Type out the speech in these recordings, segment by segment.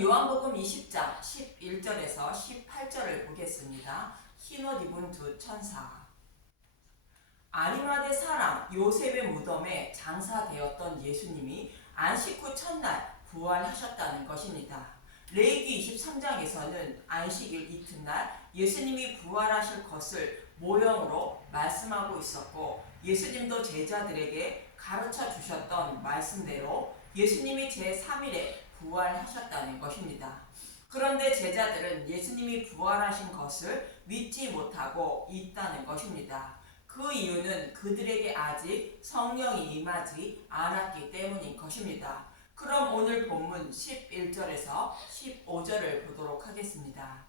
오늘은 요한복음 20장 11절에서 18절을 보겠습니다. 흰옷 입은 두 천사. 아리마대 사람 요셉의 무덤에 장사되었던 예수님이 안식 후 첫날 부활하셨다는 것입니다. 레위기 23장에서는 안식일 이튿날 예수님이 부활하실 것을 모형으로 말씀하고 있었고, 예수님도 제자들에게 가르쳐 주셨던 말씀대로 예수님이 제3일에 부활하셨다는 것입니다. 그런데 제자들은 예수님이 부활하신 것을 믿지 못하고 있다는 것입니다. 그 이유는 그들에게 아직 성령이 임하지 않았기 때문인 것입니다. 그럼 오늘 본문 11절에서 15절을 보도록 하겠습니다.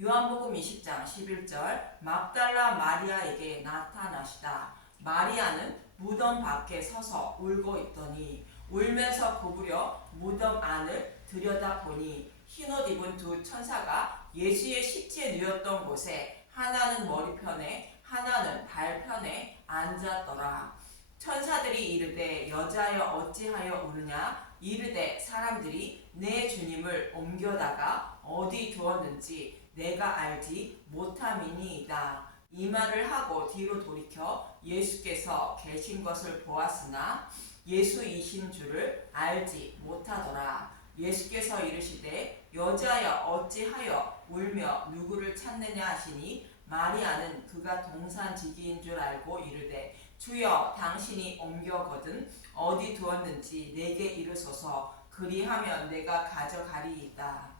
요한복음 20장 11절. 막달라 마리아에게 나타나시다. 마리아는 무덤 밖에 서서 울고 있더니 울면서 구부려 무덤 안을 들여다보니 흰옷 입은 두 천사가 예수의 시체 누웠던 곳에 하나는 머리편에 하나는 발편에 앉았더라. 천사들이 이르되 여자여 어찌하여 우느냐? 이르되 사람들이 내 주님을 옮겨다가 어디 두었는지 내가 알지 못함이니이다. 이 말을 하고 뒤로 돌이켜 예수께서 계신 것을 보았으나 예수이신 줄을 알지 못하더라. 예수께서 이르시되 여자여 어찌하여 울며 누구를 찾느냐 하시니 마리아는 그가 동산지기인 줄 알고 이르되 주여 당신이 옮겨거든 어디 두었는지 내게 이르소서. 그리하면 내가 가져가리이다.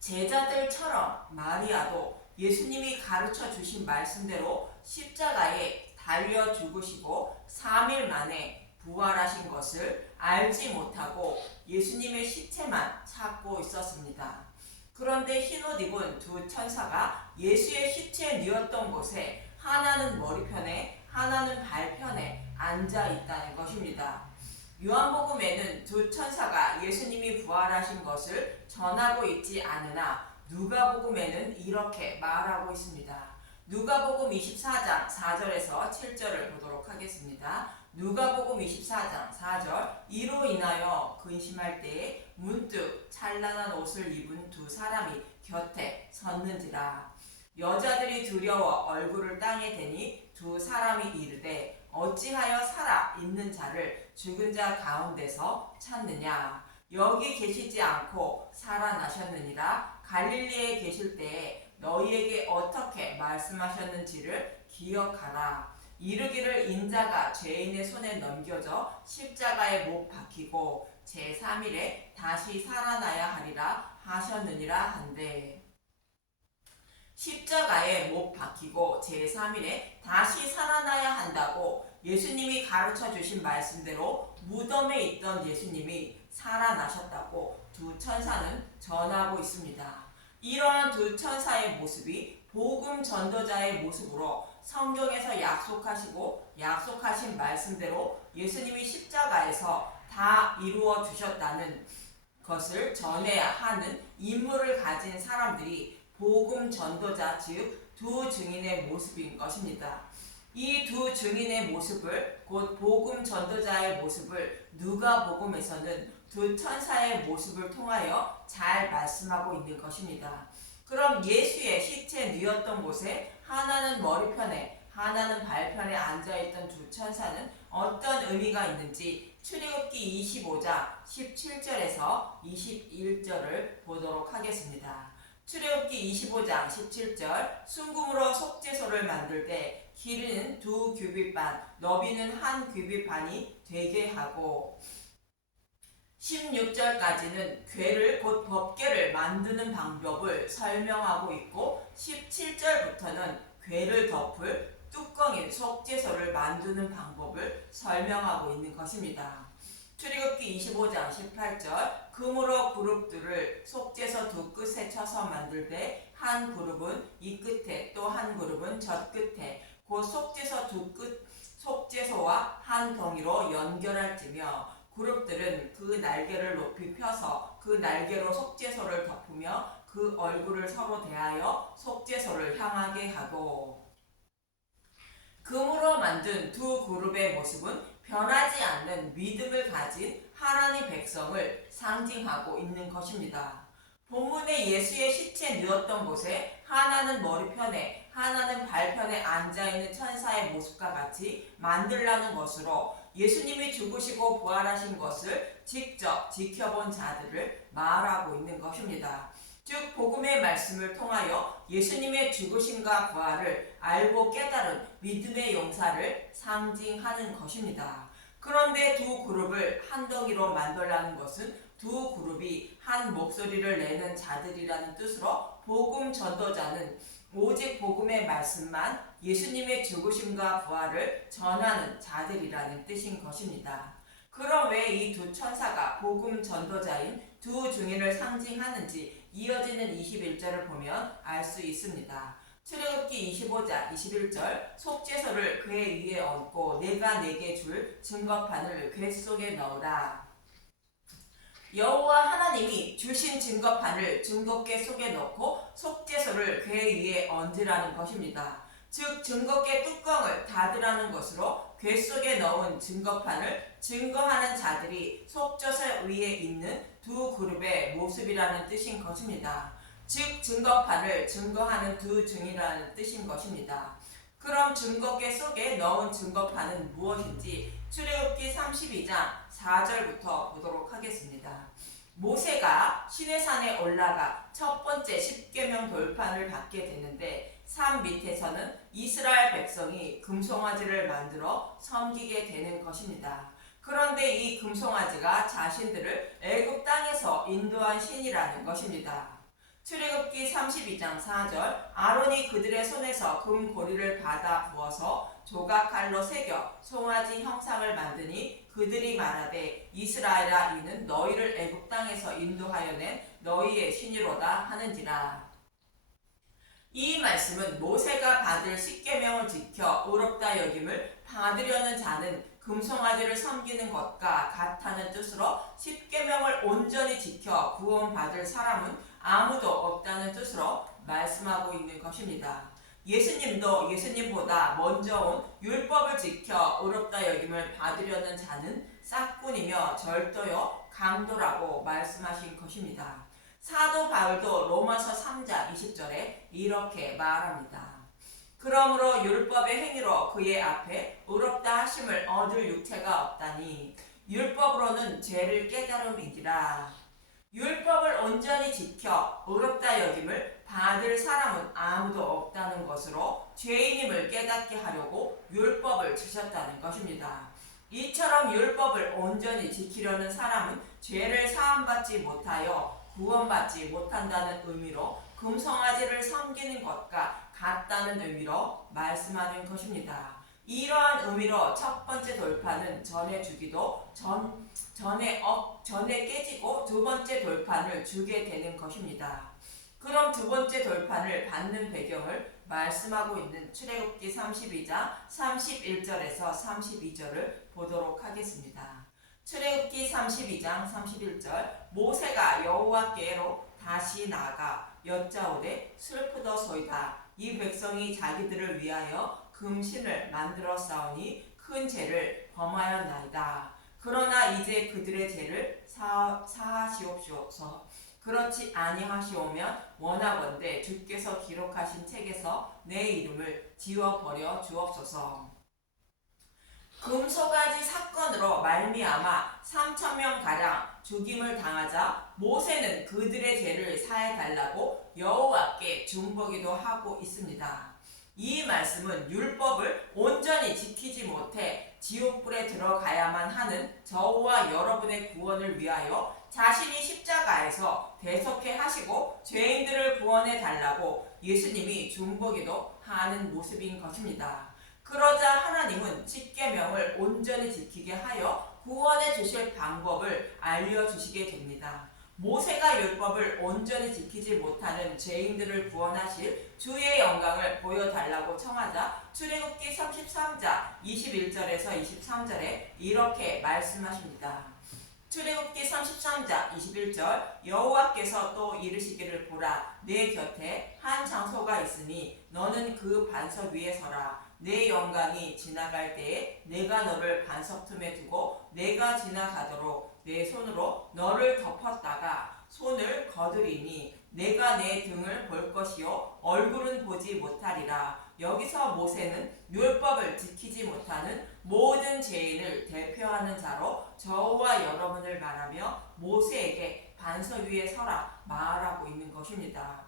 제자들처럼 마리아도 예수님이 가르쳐 주신 말씀대로 십자가에 달려 죽으시고 3일 만에 부활하신 것을 알지 못하고 예수님의 시체만 찾고 있었습니다. 그런데 흰옷 입은 두 천사가 예수의 시체에 누웠던 곳에 하나는 머리편에 하나는 발편에 앉아 있다는 것입니다. 요한복음에는 두 천사가 예수님이 부활하신 것을 전하고 있지 않으나 누가복음에는 이렇게 말하고 있습니다. 누가복음 24장 4절에서 7절을 보도록 하겠습니다. 누가복음 24장 4절. 이로 인하여 근심할 때에 문득 찬란한 옷을 입은 두 사람이 곁에 섰는지라. 여자들이 두려워 얼굴을 땅에 대니 두 사람이 이르되 어찌하여 살아 있는 자를 죽은 자 가운데서 찾느냐? 여기 계시지 않고 살아나셨느니라. 갈릴리에 계실 때에 너희에게 어떻게 말씀하셨는지를 기억하라. 이르기를 인자가 죄인의 손에 넘겨져 십자가에 못 박히고 제3일에 다시 살아나야 하리라 하셨느니라 한데, 십자가에 못 박히고 제3일에 다시 살아나야 한다고 예수님이 가르쳐 주신 말씀대로 무덤에 있던 예수님이 살아나셨다고 두 천사는 전하고 있습니다. 이러한 두 천사의 모습이 복음 전도자의 모습으로 성경에서 약속하신 말씀대로 예수님이 십자가에서 다 이루어 주셨다는 것을 전해야 하는 임무를 가진 사람들이 복음 전도자, 즉 두 증인의 모습인 것입니다. 이 두 증인의 모습을, 곧 복음 전도자의 모습을 누가복음에서는 두 천사의 모습을 통하여 잘 말씀하고 있는 것입니다. 그럼 예수의 시체 누웠던 곳에 하나는 머리편에 하나는 발편에 앉아있던 두 천사는 어떤 의미가 있는지 출애굽기 25장 17절에서 21절을 보도록 하겠습니다. 출애굽기 25장 17절. 순금으로 속죄소를 만들 때 길이는 2규빗 반, 너비는 1규빗 반이 되게 하고, 16절까지는 궤를 곧 법궤를 만드는 방법을 설명하고 있고, 17절부터는 궤를 덮을 뚜껑인 속죄소를 만드는 방법을 설명하고 있는 것입니다. 출애굽기 25장 18절. 금으로 그룹들을 속죄소 두 끝에 쳐서 만들 때 한 그룹은 이 끝에 또 한 그룹은 저 끝에 곧 속죄소 두 끝 속죄소와 한 덩이로 연결할지며, 그룹들은 그 날개를 높이 펴서 그 날개로 속죄소를 덮으며 그 얼굴을 서로 대하여 속죄소를 향하게 하고, 금으로 만든 두 그룹의 모습은 변하지 않는 믿음을 가진 하나님 백성을 상징하고 있는 것입니다. 본문에 예수의 시체 누웠던 곳에 하나는 머리편에 하나는 발편에 앉아있는 천사의 모습과 같이 만들라는 것으로 예수님이 죽으시고 부활하신 것을 직접 지켜본 자들을 말하고 있는 것입니다. 즉 복음의 말씀을 통하여 예수님의 죽으심과 부활을 알고 깨달은 믿음의 용사를 상징하는 것입니다. 그런데 두 그룹을 한 덩이로 만들라는 것은 두 그룹이 한 목소리를 내는 자들이라는 뜻으로 복음 전도자는 오직 복음의 말씀만 예수님의 죽으심과 부활을 전하는 자들이라는 뜻인 것입니다. 그럼 왜 이 두 천사가 복음 전도자인 두 증인을 상징하는지 이어지는 21절을 보면 알 수 있습니다. 출애굽기 25장 21절 속죄소를 궤 위에 얹고 내가 내게 줄 증거판을 궤 속에 넣으라. 여호와 하나님이 주신 증거판을 증거궤 속에 넣고 속죄소를 궤 위에 얹으라는 것입니다. 즉 증거궤 뚜껑을 닫으라는 것으로 궤 속에 넣은 증거판을 증거하는 자들이 속죄소 위에 있는 두 그룹의 모습이라는 뜻인 것입니다. 즉 증거판을 증거하는 두 증이라는 뜻인 것입니다. 그럼 증거궤 속에 넣은 증거판은 무엇인지 출애굽기 32장 4절부터 보도록 하겠습니다. 모세가 시내산에 올라가 첫 번째 십계명 돌판을 받게 되는데 산 밑에서는 이스라엘 백성이 금송아지를 만들어 섬기게 되는 것입니다. 그런데 이 금송아지가 자신들을 애굽 땅에서 인도한 신이라는 것입니다. 출애굽기 32장 4절 아론이 그들의 손에서 금고리를 받아 부어서 조각칼로 새겨 송아지 형상을 만드니 그들이 말하되 이스라엘아 이는 너희를 애굽 땅에서 인도하여 낸 너희의 신이로다 하는지라. 이 말씀은 모세가 받을 십계명을 지켜 의롭다 여김을 받으려는 자는 금송아지를 섬기는 것과 같다는 뜻으로 십계명을 온전히 지켜 구원받을 사람은 아무도 없다는 뜻으로 말씀하고 있는 것입니다. 예수님도 예수님보다 먼저 온 율법을 지켜 의롭다 여김을 받으려는 자는 싹군이며 절도요 강도라고 말씀하신 것입니다. 사도 바울도 로마서 3장 20절에 이렇게 말합니다. 그러므로 율법의 행위로 그의 앞에 의롭다 하심을 얻을 육체가 없다니 율법으로는 죄를 깨달음이니라. 율법을 온전히 지켜 의롭다 여김을 받을 사람은 아무도 없다는 것으로 죄인임을 깨닫게 하려고 율법을 주셨다는 것입니다. 이처럼 율법을 온전히 지키려는 사람은 죄를 사함받지 못하여 구원받지 못한다는 의미로 금송아지를 섬기는 것과 같다는 의미로 말씀하는 것입니다. 이러한 의미로 첫 번째 돌판은 전에 주기도 전에 깨지고 두 번째 돌판을 주게 되는 것입니다. 그럼 두 번째 돌판을 받는 배경을 말씀하고 있는 출애굽기 32장 31절에서 32절을 보도록 하겠습니다. 출애굽기 32장 31절 모세가 여호와께로 다시 나아가 여짜오되 슬프도소이다. 이 백성이 자기들을 위하여 금신을 만들어 싸우니 큰 죄를 범하였나이다. 그러나 이제 그들의 죄를 사하시옵소서. 그렇지 아니하시오면 원하건대 주께서 기록하신 책에서 내 이름을 지워버려 주옵소서. 금송아지 사건으로 말미암아 3,000명 가량 죽임을 당하자 모세는 그들의 죄를 사해달라고 여호와께 중보기도 하고 있습니다. 이 말씀은 율법을 온전히 지키지 못해 지옥불에 들어가야만 하는 저와 여러분의 구원을 위하여 자신이 십자가에서 대속해 하시고 죄인들을 구원해 달라고 예수님이 중보기도 하는 모습인 것입니다. 그러자 하나님은 십계명을 온전히 지키게 하여 구원해 주실 방법을 알려주시게 됩니다. 모세가 율법을 온전히 지키지 못하는 죄인들을 구원하실 주의 영광을 보여달라고 청하자 출애굽기 33장 21절에서 23절에 이렇게 말씀하십니다. 출애굽기 33장 21절 여호와께서 또 이르시기를 보라 내 곁에 한 장소가 있으니 너는 그 반석 위에 서라 내 영광이 지나갈 때에 내가 너를 반석 틈에 두고 내가 지나가도록 내 손으로 너를 덮었다가 손을 거두리니 내가 내 등을 볼 것이요 얼굴은 보지 못하리라. 여기서 모세는 율법을 지키지 못하는 모든 죄인을 대표하는 자로 저와 여러분을 말하며 모세에게 반석 위에 서라 말하고 있는 것입니다.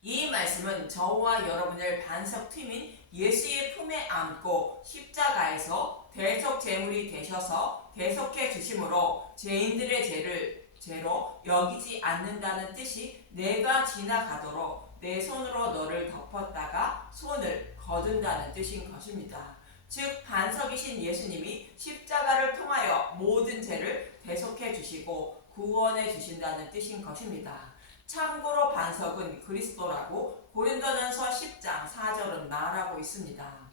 이 말씀은 저와 여러분을 반석 틈인 예수의 품에 안고 십자가에서 대속 제물이 되셔서 대속해 주심으로 죄인들의 죄로 여기지 않는다는 뜻이 내가 지나가도록 내 손으로 너를 덮었다가 손을 거둔다는 뜻인 것입니다. 즉 반석이신 예수님이 십자가를 통하여 모든 죄를 대속해 주시고 구원해 주신다는 뜻인 것입니다. 참고로 반석은 그리스도라고 고린도전서 10장 4절은 말하고 있습니다.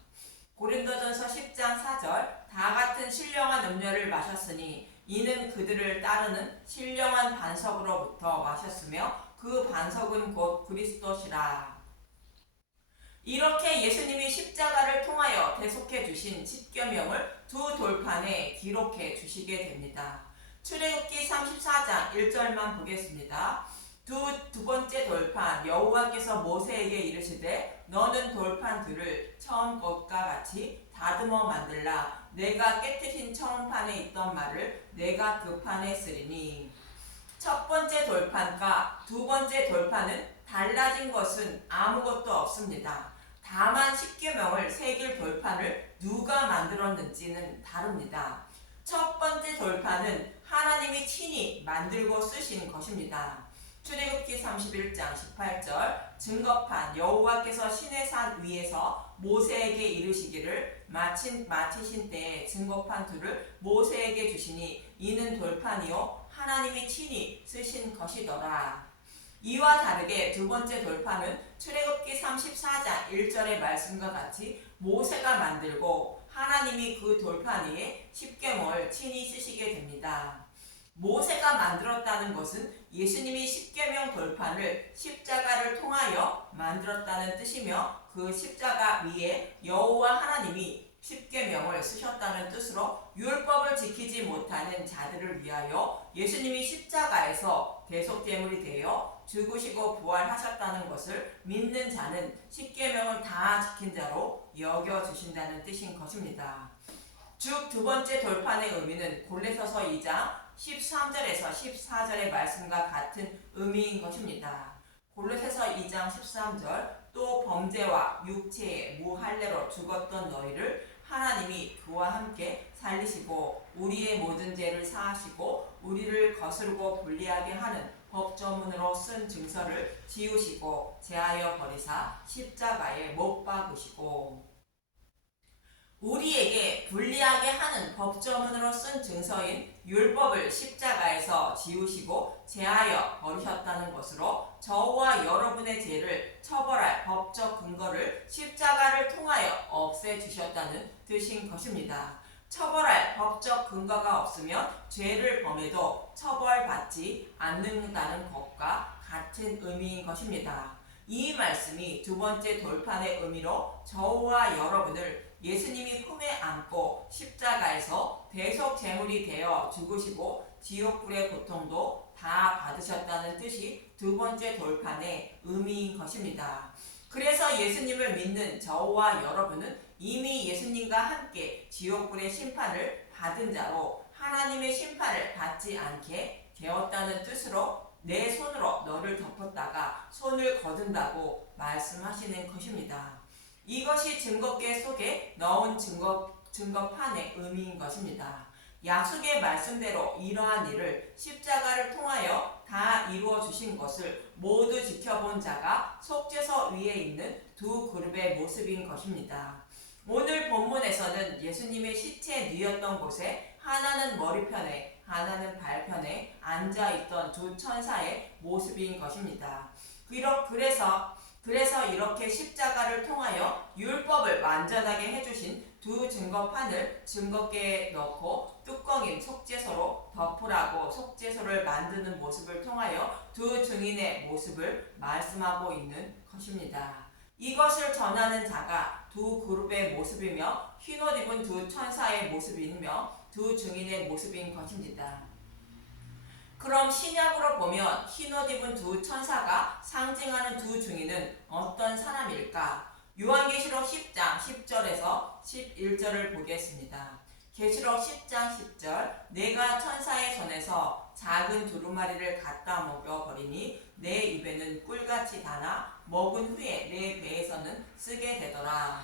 고린도전서 10장 4절 다 같은 신령한 음료를 마셨으니 이는 그들을 따르는 신령한 반석으로부터 마셨으며 그 반석은 곧 그리스도시라. 이렇게 예수님이 십자가를 통하여 대속해 주신 십계명을 두 돌판에 기록해 주시게 됩니다. 출애굽기 34장 1절만 보겠습니다. 두 번째 돌판 여호와께서 모세에게 이르시되 너는 돌판들을 처음 것과 같이 다듬어 만들라. 내가 깨뜨린 처음 판에 있던 말을 내가 그 판에 쓰리니. 첫 번째 돌판과 두 번째 돌판은 달라진 것은 아무것도 없습니다. 다만 십계명을 새길 돌판을 누가 만들었는지는 다릅니다. 첫 번째 돌판은 하나님이 친히 만들고 쓰신 것입니다. 출애굽기 31장 18절 증거판 여호와께서 시내산 위에서 모세에게 이르시기를 마치신 때에 증거판 둘을 모세에게 주시니 이는 돌판이요 하나님이 친히 쓰신 것이더라. 이와 다르게 두 번째 돌판은 출애굽기 34장 1절의 말씀과 같이 모세가 만들고 하나님이 그 돌판 위에 십계명을 친히 쓰시게 됩니다. 모세가 만들었다는 것은 예수님이 십계명 돌판을 십자가를 통하여 만들었다는 뜻이며 그 십자가 위에 여호와 하나님이 십계명을 쓰셨다는 뜻으로 율법을 지키지 못하는 자들을 위하여 예수님이 십자가에서 대속제물이 되어 죽으시고 부활하셨다는 것을 믿는 자는 십계명을 다 지킨 자로 여겨주신다는 뜻인 것입니다. 즉 두 번째 돌판의 의미는 골로새서 2장 13절에서 14절의 말씀과 같은 의미인 것입니다. 골로새서 2장 13절 또 범죄와 육체의 무할례로 죽었던 너희를 하나님이 그와 함께 살리시고 우리의 모든 죄를 사하시고 우리를 거스르고 불리하게 하는 법조문으로 쓴 증서를 지우시고 제하여 버리사 십자가에 못 박으시고. 우리에게 불리하게 하는 법조문으로 쓴 증서인 율법을 십자가에서 지우시고 제하여 버리셨다는 것으로 저와 여러분의 죄를 처벌할 법적 근거를 십자가를 통하여 없애주셨다는 뜻인 것입니다. 처벌할 법적 근거가 없으면 죄를 범해도 처벌받지 않는다는 것과 같은 의미인 것입니다. 이 말씀이 두 번째 돌판의 의미로 저와 여러분을 예수님이 품에 안고 십자가에서 대속 제물이 되어 죽으시고 지옥불의 고통도 다 받으셨다는 뜻이 두 번째 돌판의 의미인 것입니다. 그래서 예수님을 믿는 저와 여러분은 이미 예수님과 함께 지옥불의 심판을 받은 자로 하나님의 심판을 받지 않게 되었다는 뜻으로 내 손으로 너를 덮었다가 손을 거둔다고 말씀하시는 것입니다. 이것이 증거계 속에 넣은 증거판의 의미인 것입니다. 약속의 말씀대로 이러한 일을 십자가를 통하여 다 이루어 주신 것을 모두 지켜본 자가 속죄서 위에 있는 두 그룹의 모습인 것입니다. 오늘 본문에서는 예수님의 시체 뉘었던 곳에 하나는 머리편에 하나는 발편에 앉아있던 두 천사의 모습인 것입니다. 그래서 이렇게 십자가를 통하여 율법을 완전하게 해주신 두 증거판을 증거계에 넣고 뚜껑인 속죄소로 덮으라고 속죄소를 만드는 모습을 통하여 두 증인의 모습을 말씀하고 있는 것입니다. 이것을 전하는 자가 두 그룹의 모습이며 흰옷 입은 두 천사의 모습이며 두 증인의 모습인 것입니다. 그럼 신약으로 보면 흰옷 입은 두 천사가 상징하는 두 증인은 어떤 사람일까? 요한계시록 10장 10절에서 11절을 보겠습니다. 계시록 10장 10절 내가 천사의 손에서 작은 두루마리를 갖다 먹여버리니 내 입에는 꿀같이 다나 먹은 후에 내 배에서는 쓰게 되더라.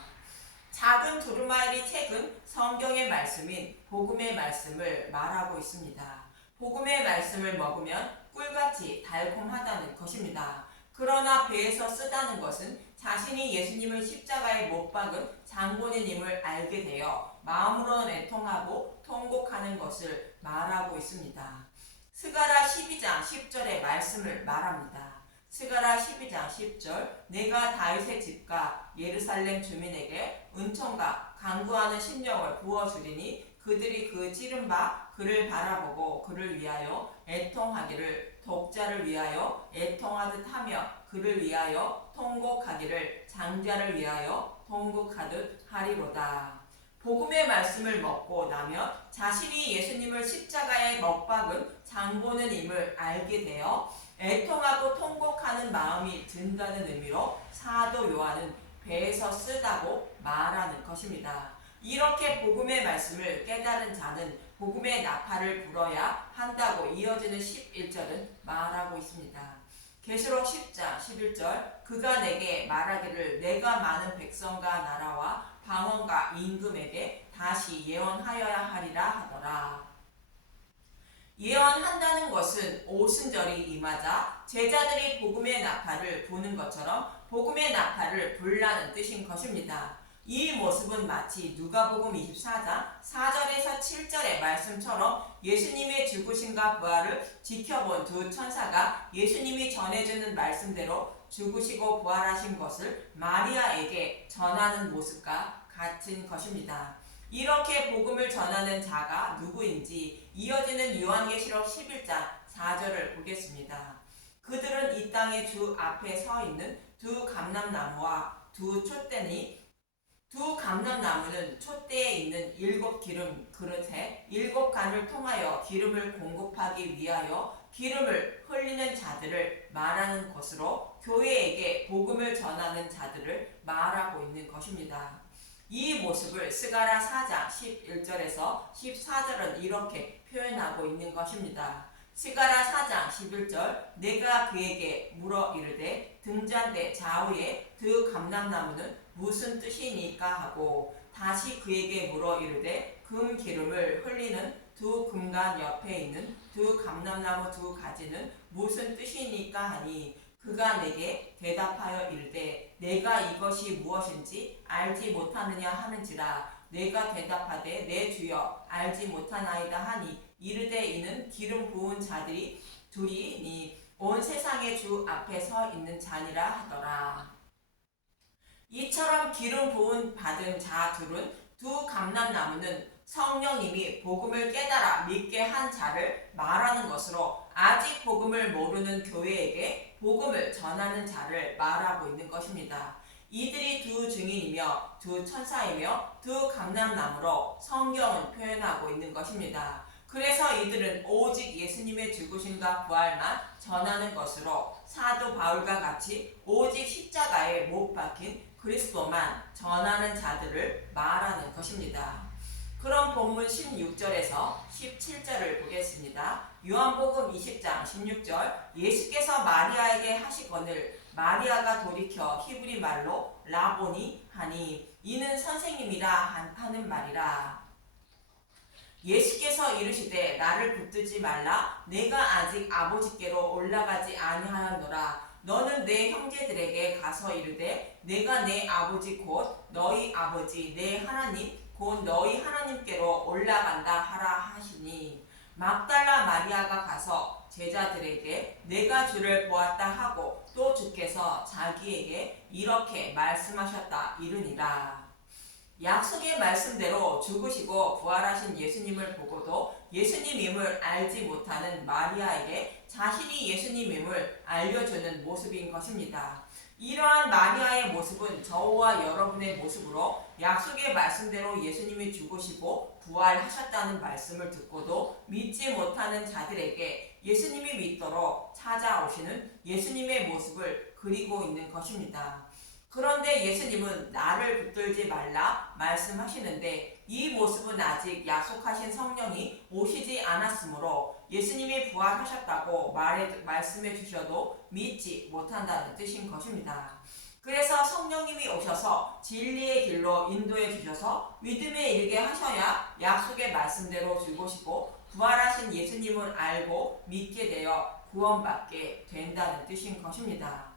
작은 두루마리 책은 성경의 말씀인 복음의 말씀을 말하고 있습니다. 복음의 말씀을 먹으면 꿀같이 달콤하다는 것입니다. 그러나 배에서 쓰다는 것은 자신이 예수님을 십자가에 못 박은 장본인임을 알게 되어 마음으로는 애통하고 통곡하는 것을 말하고 있습니다. 스가랴 12장 10절의 말씀을 말합니다. 스가랴 12장 10절 내가 다윗의 집과 예루살렘 주민에게 은총과 간구하는 심령을 부어주리니 그들이 그 찌른 바 그를 바라보고 그를 위하여 애통하기를 독자를 위하여 애통하듯 하며 그를 위하여 통곡하기를 장자를 위하여 통곡하듯 하리로다. 복음의 말씀을 먹고 나면 자신이 예수님을 십자가에 못 박은 장본인임을 알게 되어 애통하고 통곡하는 마음이 든다는 의미로 사도 요한은 배에서 쓰다고 말하는 것입니다. 이렇게 복음의 말씀을 깨달은 자는 복음의 나팔을 불어야 한다고 이어지는 11절은 말하고 있습니다. 계시록 10장 11절 그가 내게 말하기를 내가 많은 백성과 나라와 방언과 임금에게 다시 예언하여야 하리라 하더라. 예언한다는 것은 오순절이 임하자 제자들이 복음의 나팔을 부는 것처럼 복음의 나팔을 불라는 뜻인 것입니다. 이 모습은 마치 누가복음 24장 4절에서 7절의 말씀처럼 예수님의 죽으심과 부활을 지켜본 두 천사가 예수님이 전해주는 말씀대로 죽으시고 부활하신 것을 마리아에게 전하는 모습과 같은 것입니다. 이렇게 복음을 전하는 자가 누구인지 이어지는 요한계시록 11장 4절을 보겠습니다. 그들은 이 땅의 주 앞에 서 있는 두 감람나무와 두 촛대니 두 감람나무는 촛대에 있는 7 기름 그릇에 7 간을 통하여 기름을 공급하기 위하여 기름을 흘리는 자들을 말하는 것으로 교회에게 복음을 전하는 자들을 말하고 있는 것입니다. 이 모습을 스가랴 4장 11절에서 14절은 이렇게 표현하고 있는 것입니다. 스가랴 4장 11절 내가 그에게 물어 이르되 등잔대 좌우에 두 감람나무는 무슨 뜻이니까 하고 다시 그에게 물어 이르되 금 기름을 흘리는 두 금관 옆에 있는 두 감람나무 두 가지는 무슨 뜻이니까 하니 그가 내게 대답하여 이르되 내가 이것이 무엇인지 알지 못하느냐 하는지라 내가 대답하되 내 주여 알지 못하나이다 하니 이르되 이는 기름 부은 자들이 둘이니 온 세상의 주 앞에 서 있는 자니라 하더라. 이처럼 기름 부은 받은 자 둘은 두 감람나무는 성령님이 복음을 깨달아 믿게 한 자를 말하는 것으로 아직 복음을 모르는 교회에게 복음을 전하는 자를 말하고 있는 것입니다. 이들이 두 증인이며 두 천사이며 두 감람나무로 성경은 표현하고 있는 것입니다. 그래서 이들은 오직 예수님의 죽으심과 부활만 전하는 것으로 사도 바울과 같이 오직 십자가에 못 박힌 그리스도만 전하는 자들을 말하는 것입니다. 그럼 본문 16절에서 17절을 보겠습니다. 요한복음 20장 16절 예수께서 마리아에게 하시거늘 마리아가 돌이켜 히브리 말로 라보니 하니 이는 선생님이라 하는 말이라. 예수께서 이르시되 나를 붙들지 말라 내가 아직 아버지께로 올라가지 아니하였노라. 너는 내 형제들에게 가서 이르되 내가 내 아버지 곧 너희 아버지 내 하나님 곧 너희 하나님께로 올라간다 하라 하시니 막달라 마리아가 가서 제자들에게 내가 주를 보았다 하고 또 주께서 자기에게 이렇게 말씀하셨다 이르니라. 약속의 말씀대로 죽으시고 부활하신 예수님을 보고도 예수님임을 알지 못하는 마리아에게 자신이 예수님임을 알려주는 모습인 것입니다. 이러한 마리아의 모습은 저와 여러분의 모습으로 약속의 말씀대로 예수님이 죽으시고 부활하셨다는 말씀을 듣고도 믿지 못하는 자들에게 예수님이 믿도록 찾아오시는 예수님의 모습을 그리고 있는 것입니다. 그런데 예수님은 나를 붙들지 말라 말씀하시는데 이 모습은 아직 약속하신 성령이 오시지 않았으므로 예수님이 부활하셨다고 말씀해 주셔도 믿지 못한다는 뜻인 것입니다. 그래서 성령님이 오셔서 진리의 길로 인도해 주셔서 믿음에 이르게 하셔야 약속의 말씀대로 죽으시고 부활하신 예수님을 알고 믿게 되어 구원받게 된다는 뜻인 것입니다.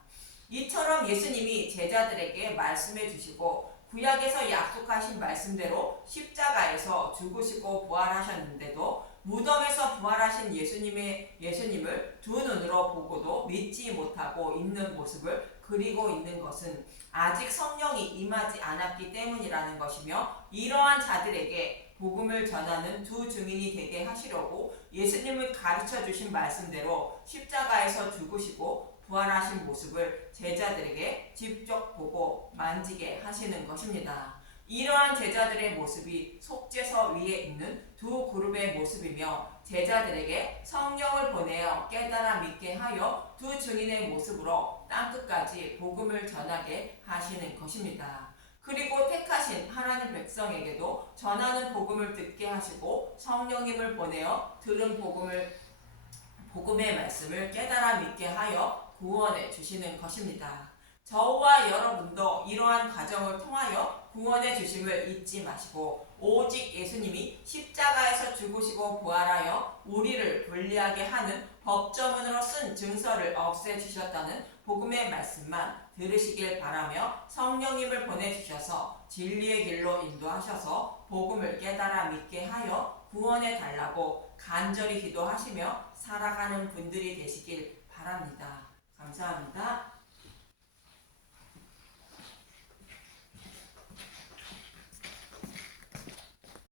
이처럼 예수님이 제자들에게 말씀해 주시고 구약에서 약속하신 말씀대로 십자가에서 죽으시고 부활하셨는데도 무덤에서 부활하신 예수님을 두 눈으로 보고도 믿지 못하고 있는 모습을 그리고 있는 것은 아직 성령이 임하지 않았기 때문이라는 것이며, 이러한 자들에게 복음을 전하는 두 증인이 되게 하시려고 예수님을 가르쳐 주신 말씀대로 십자가에서 죽으시고 부활하신 모습을 제자들에게 직접 보고 만지게 하시는 것입니다. 이러한 제자들의 모습이 속죄서 위에 있는 두 그룹의 모습이며, 제자들에게 성령을 보내어 깨달아 믿게 하여 두 증인의 모습으로 땅끝까지 복음을 전하게 하시는 것입니다. 그리고 택하신 하나님 백성에게도 전하는 복음을 듣게 하시고 성령님을 보내어 들은 복음의 말씀을 깨달아 믿게 하여 구원해 주시는 것입니다. 저와 여러분도 이러한 과정을 통하여 구원해 주심을 잊지 마시고, 오직 예수님이 십자가에서 죽으시고 부활하여 우리를 불리하게 하는 법조문으로 쓴 증서를 없애주셨다는 복음의 말씀만 들으시길 바라며, 성령님을 보내주셔서 진리의 길로 인도하셔서 복음을 깨달아 믿게 하여 구원해 달라고 간절히 기도하시며 살아가는 분들이 되시길 바랍니다. 감사합니다.